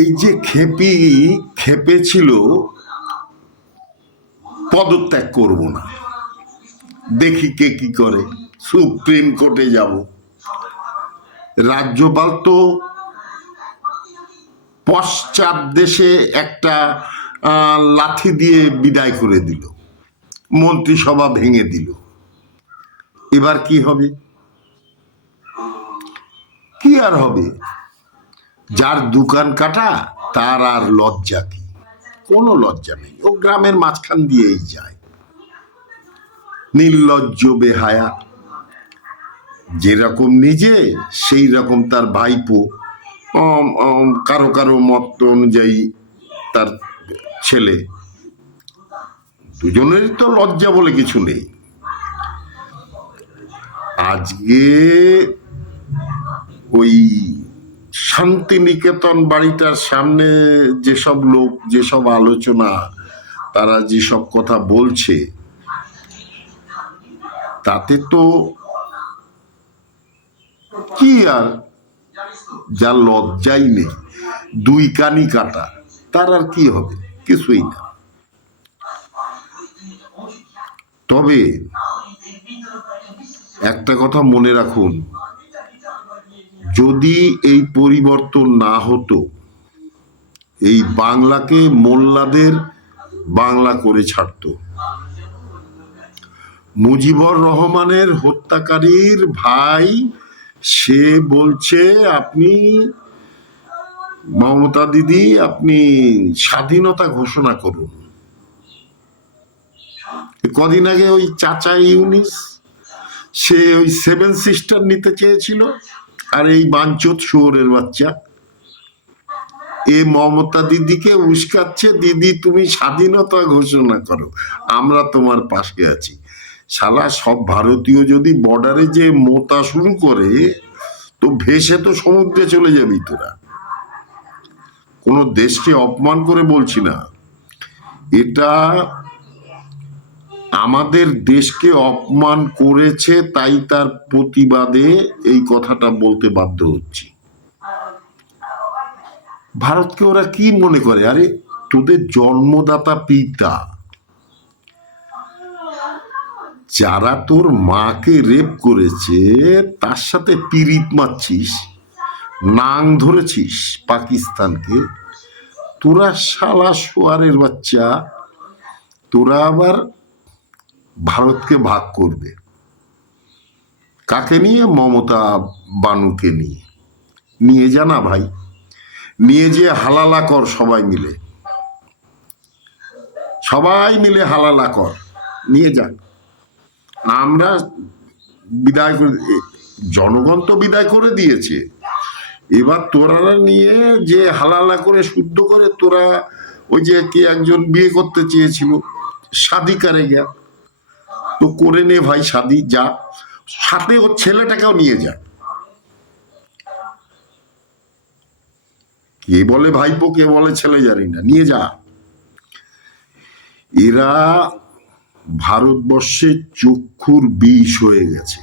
এই যে খেপেছিল পদত্যাগ করব না, দেখি কে কি করে, সুপ্রিম কোর্টে যাব। রাজ্যপাল তো পশ্চাৎ দেশে একটা লাঠি দিয়ে বিদায় করে দিল, মন্ত্রিসভা ভেঙে দিল। এবার কি হবে? কি আর হবে? যার দোকান কাটা তার আর লজ্জা কি? কোনো লজ্জা নেই, ও গ্রামের মাঝখান দিয়েই যায়। নির্লজ্জ বেহায়া, যেরকম নিজে সেই রকম তার ভাইপো, কারো কারো মত অনুযায়ী তার ছেলে, দুজনেরই তো লজ্জা বলে কিছু নেই। আজকে ওই শান্তিনিকেতন বাড়িটার সামনে যেসব লোক, যেসব আলোচনা, তারা যেসব কথা বলছে, তাতে তো কি আর, যার লজ্জাই নেই, দুই কানি কাটা, তার আর কি হবে? কিছুই না। তবে একটা কথা মনে রাখুন, যদি এই পরিবর্তন না হতো, এই বাংলাকে মোল্লাদের বাংলা করে ছাড়ত। মুজিবুর রহমানের হত্যাকারীর ভাই সে বলছে, আপনি মমতা দিদি, আপনি স্বাধীনতা ঘোষণা করুন। কদিন আগে ওই চাচা ইউনিস, সে ওই 7 সিস্টার নিতে চেয়েছিল, আর এই বাঞ্চোত শুয়োরের বাচ্চা এ মমতা দিদিকে উস্কাচ্ছে, দিদি তুমি স্বাধীনতা ঘোষণা করো, আমরা তোমার পাশে আছি। শালা সব ভারতীয় যদি বর্ডারে যে মোতা শুরু করে, তো ভেসে তো সমুদ্রে চলে যাবি তোরা। কোনো দেশকে অপমান করে বলছি না, এটা আমাদের দেশকে অপমান করেছে, তাই তার প্রতিবাদে এই কথাটা বলতে বাধ্য হচ্ছি। ভারতকে ওরা কি মনে করে? আরে তোদের জন্মদাতা পিতা, যারা তোর মাকে রেপ করেছে, তার সাথে পিরিত মারছিস, নাং ধরেছিস পাকিস্তানকে, তোরা শালা শুয়ারের বাচ্চা, তোরা আবার ভারতকে ভাগ করবে। কাকে নিয়ে? মমতা বানুকে নিয়ে। নিয়ে যা না ভাই, নিয়ে যে হালালা কর, সবাই মিলে, সবাই মিলে হালালা কর, নিয়ে যা। আমরা বিদায় করে, জনগণ তো বিদায় করে দিয়েছে, এবার তোরা নিয়ে যে হালালা করে শুদ্ধ করে, তোরা ওই যে কে একজন বিয়ে করতে চেয়েছিল, শাদি করে গিয়া, তো করে নে ভাই শাদি, যা, সাথে ওর ছেলেটাকেও নিয়ে যা। কে বলে ভাইপো, কে বলে ছেলে জানি না, নিয়ে যা। এরা ভারতবর্ষের চক্ষুর বিষ হয়ে গেছে,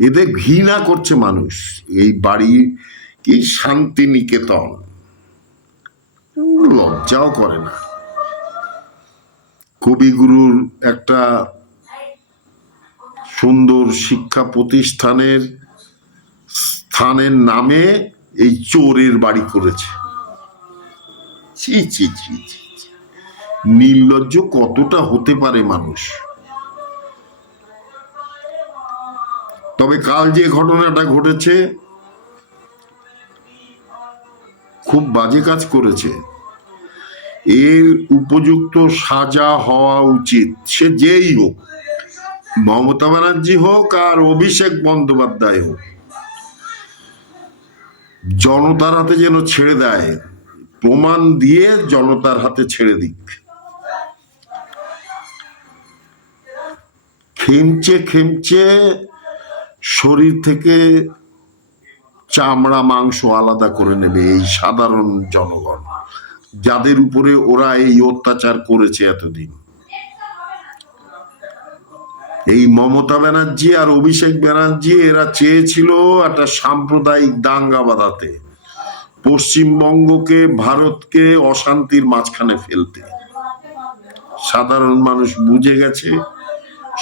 এদের ঘৃণা করছে মানুষ। এই বাড়ি কি শান্তিনিকেতন, লজ্জাও করে না। কবিগুরুর একটা সুন্দর শিক্ষা প্রতিষ্ঠানের স্থানের নামে এই চোরের বাড়ি করেছে। ছি ছি ছি ছি, নির্লজ্জ কতটা হতে পারে মানুষ। তবে কাল যে ঘটনাটা ঘটেছে, খুব বাজে কাজ করেছে, এর উপযুক্ত সাজা হওয়া উচিত, সে যেই হোক, মমতা ব্যানার্জি হোক আর অভিষেক বন্দ্যোপাধ্যায় হোক, জনতার হাতে যেন ছেড়ে দেয়, প্রমাণ দিয়ে জনতার হাতে ছেড়ে দিক। খেমচে খেমচে শরীর থেকে চামড়া মাংস আলাদা করে নেবে এই সাধারণ জনগণ, যাদের উপরে ওরা এই অত্যাচার করেছে এতদিন। এই মমতা ব্যানার্জি আর অভিষেক ব্যানার্জি, এরা চেয়েছিল একটা সাম্প্রদায়িক দাঙ্গা বাঁধাতে, পশ্চিমবঙ্গকে ভারতকে অশান্তির মাঝখানে ফেলতে। সাধারণ মানুষ বুঝে গেছে,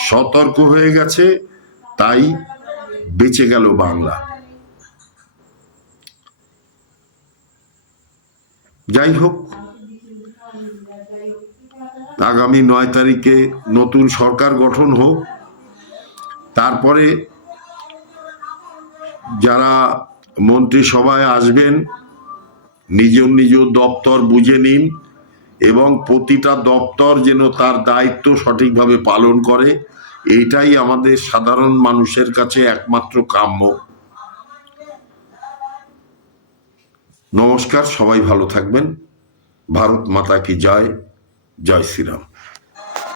সতর্ক হয়ে গেছে, তাই বেঁচে গেল বাংলা। যাই হোক, আগামী 9 তারিখে নতুন সরকার গঠন হোক, তারপরে যারা মন্ত্রিসভায় আসবেন নিজ নিজ দপ্তর বুঝে নিন এবং প্রতিটা দপ্তর যেন তার দায়িত্ব সঠিকভাবে পালন করে, এইটাই আমাদের সাধারণ মানুষের কাছে একমাত্র কাম্য। নমস্কার, সবাই ভালো থাকবেন। ভারত মাতা কি জয়। জয় শ্রীরাম।